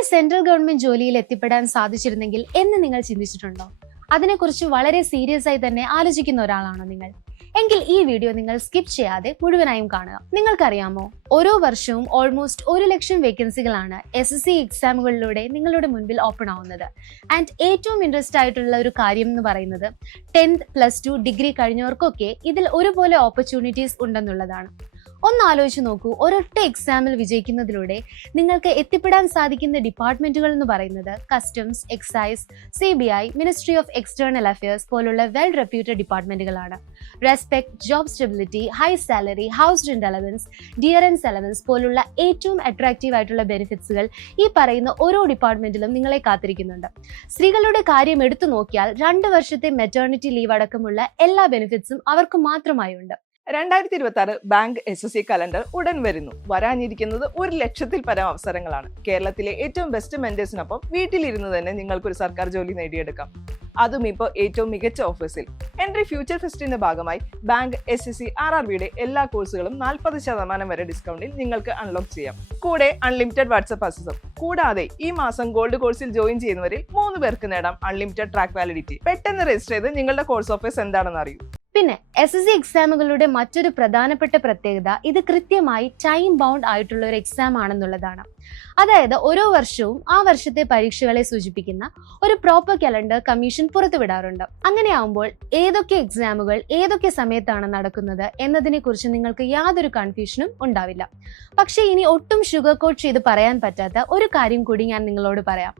ഒരു central government ജോലിയിൽ എത്തിപ്പെടാൻ സാധിച്ചിരുന്നെങ്കിൽ എന്ന് നിങ്ങൾ ചിന്തിച്ചിട്ടുണ്ടോ? അതിനെക്കുറിച്ച് വളരെ സീരിയസ് ആയി തന്നെ ആലോചിക്കുന്ന ഒരാളാണോ നിങ്ങൾ? എങ്കിൽ ഈ വീഡിയോ നിങ്ങൾ സ്കിപ്പ് ചെയ്യാതെ മുഴുവനായും കാണുക. നിങ്ങൾക്കറിയാമോ, ഓരോ വർഷവും ഓൾമോസ്റ്റ് 1,00,000 വേക്കൻസികളാണ് SSC എക്സാമുകളിലൂടെ നിങ്ങളുടെ മുൻപിൽ ഓപ്പൺ ആവുന്നത്. ആൻഡ് ഏറ്റവും ഇൻട്രസ്റ്റ് ആയിട്ടുള്ള ഒരു കാര്യം എന്ന് പറയുന്നത് 10th, +2, ഡിഗ്രി കഴിഞ്ഞവർക്കൊക്കെ ഇതിൽ ഒരുപോലെ ഓപ്പർച്യൂണിറ്റീസ് ഉണ്ടെന്നുള്ളതാണ്. ഒന്ന് ആലോചിച്ച് നോക്കൂ, ഒരൊറ്റ എക്സാമിൽ വിജയിക്കുന്നതിലൂടെ നിങ്ങൾക്ക് എത്തിപ്പെടാൻ സാധിക്കുന്ന ഡിപ്പാർട്ട്മെന്റുകൾ എന്ന് പറയുന്നത് customs, excise, CBI, ministry of external affairs പോലുള്ള വെൽ റെപ്യൂട്ടഡ് ഡിപ്പാർട്ട്മെന്റുകളാണ്. Respect, job stability, high salary, house rent allowance, dearness allowance പോലുള്ള ഏറ്റവും അട്രാക്റ്റീവ് ആയിട്ടുള്ള ബെനിഫിറ്റ്സുകൾ ഈ പറയുന്ന ഓരോ ഡിപ്പാർട്ട്മെന്റിലും നിങ്ങളെ കാത്തിരിക്കുന്നുണ്ട്. സ്ത്രീകളുടെ കാര്യം എടുത്തു നോക്കിയാൽ 2 വർഷത്തെ മെറ്റേണിറ്റി ലീവ് അടക്കമുള്ള എല്ലാ ബെനിഫിറ്റ്സും അവർക്ക് മാത്രമായി ഉണ്ട്. 2026 ബാങ്ക് SSC കലണ്ടർ ഉടൻ വരുന്നു. വരാനിരിക്കുന്നത് 1,00,000-ൽ പരം അവസരങ്ങളാണ്. കേരളത്തിലെ ഏറ്റവും ബെസ്റ്റ് മെന്റേഴ്സിനൊപ്പം വീട്ടിലിരുന്ന് തന്നെ നിങ്ങൾക്കൊരു സർക്കാർ ജോലി നേടിയെടുക്കാം. അതും ഇപ്പോൾ ഏറ്റവും മികച്ച ഓഫേഴ്സിൽ. എൻട്രി ഫ്യൂച്ചർ ഫെസ്റ്റിന്റെ ഭാഗമായി ബാങ്ക് SSC RRBയുടെ എല്ലാ കോഴ്സുകളും 40% വരെ ഡിസ്കൗണ്ടിൽ നിങ്ങൾക്ക് അൺലോക്ക് ചെയ്യാം. കൂടെ അൺലിമിറ്റഡ് വാട്സ്ആപ്പ് അക്സസും. കൂടാതെ ഈ മാസം ഗോൾഡ് കോഴ്സിൽ ജോയിൻ ചെയ്യുന്നവരിൽ 3 പേർക്ക് നേടാം അൺലിമിറ്റഡ് ട്രാക്ക് വാലിഡിറ്റി. പെട്ടെന്ന് രജിസ്റ്റർ ചെയ്ത് നിങ്ങളുടെ കോഴ്സ് ഓഫേഴ്സ് എന്താണെന്ന് അറിയൂ. പിന്നെ SSC എക്സാമുകളുടെ മറ്റൊരു പ്രധാനപ്പെട്ട പ്രത്യേകത ഇത് കൃത്യമായി ടൈം ബൗണ്ട് ആയിട്ടുള്ള ഒരു എക്സാം ആണെന്നുള്ളതാണ്. അതായത് ഓരോ വർഷവും ആ വർഷത്തെ പരീക്ഷകളെ സൂചിപ്പിക്കുന്ന ഒരു പ്രോപ്പർ കലണ്ടർ കമ്മീഷൻ പുറത്തുവിടാറുണ്ട്. അങ്ങനെയാവുമ്പോൾ ഏതൊക്കെ എക്സാമുകൾ ഏതൊക്കെ സമയത്താണ് നടക്കുന്നത് എന്നതിനെ കുറിച്ച് നിങ്ങൾക്ക് യാതൊരു കൺഫ്യൂഷനും ഉണ്ടാവില്ല. പക്ഷേ ഇനി ഒട്ടും ഷുഗർ കോട്ട് ചെയ്ത് പറയാൻ പറ്റാത്ത ഒരു കാര്യം കൂടി ഞാൻ നിങ്ങളോട് പറയാം.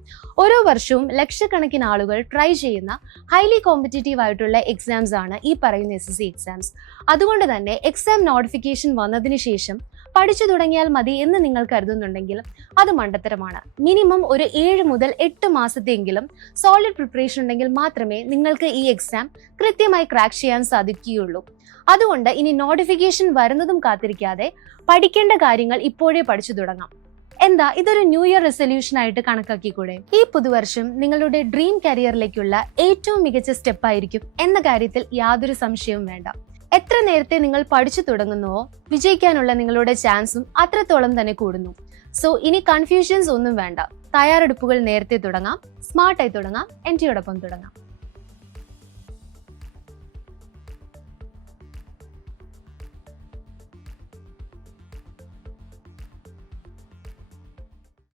ഓരോ വർഷവും ലക്ഷക്കണക്കിന് ആളുകൾ ട്രൈ ചെയ്യുന്ന ഹൈലി കോമ്പറ്റീറ്റീവ് ആയിട്ടുള്ള എക്സാംസ് ആണ് ഈ പറയുന്ന SSC എക്സാംസ്. അതുകൊണ്ട് തന്നെ എക്സാം നോട്ടിഫിക്കേഷൻ വന്നതിന് ശേഷം പഠിച്ചു തുടങ്ങിയാൽ മതി എന്ന് നിങ്ങൾ കരുതുന്നുണ്ടെങ്കിൽ അത് മണ്ടത്തരമാണ്. മിനിമം ഒരു 7 മുതൽ 8 മാസത്തെയെങ്കിലും സോളിഡ് പ്രിപ്പറേഷൻ ഉണ്ടെങ്കിൽ മാത്രമേ നിങ്ങൾക്ക് ഈ എക്സാം കൃത്യമായി ക്രാക്ക് ചെയ്യാൻ സാധിക്കുകയുള്ളൂ. അതുകൊണ്ട് ഇനി നോട്ടിഫിക്കേഷൻ വരുന്നതും കാത്തിരിക്കാതെ പഠിക്കേണ്ട കാര്യങ്ങൾ ഇപ്പോഴേ പഠിച്ചു തുടങ്ങാം. എന്താ ഇതൊരു ന്യൂ ഇയർ റെസൊല്യൂഷൻ ആയിട്ട് കണക്കാക്കിക്കൂടെ? ഈ പുതുവർഷം നിങ്ങളുടെ ഡ്രീം കരിയറിലേക്കുള്ള ഏറ്റവും മികച്ച സ്റ്റെപ്പ് ആയിരിക്കും എന്ന കാര്യത്തിൽ യാതൊരു സംശയവും വേണ്ട. എത്ര നേരത്തെ നിങ്ങൾ പഠിച്ചു തുടങ്ങുന്നുവോ വിജയിക്കാനുള്ള നിങ്ങളുടെ ചാൻസും അത്രത്തോളം തന്നെ കൂടുന്നു. സോ ഇനി കൺഫ്യൂഷൻസ് ഒന്നും വേണ്ട. തയ്യാറെടുപ്പുകൾ നേരത്തെ തുടങ്ങാം, സ്മാർട്ടായി തുടങ്ങാം, NTയോടൊപ്പം തുടങ്ങാം.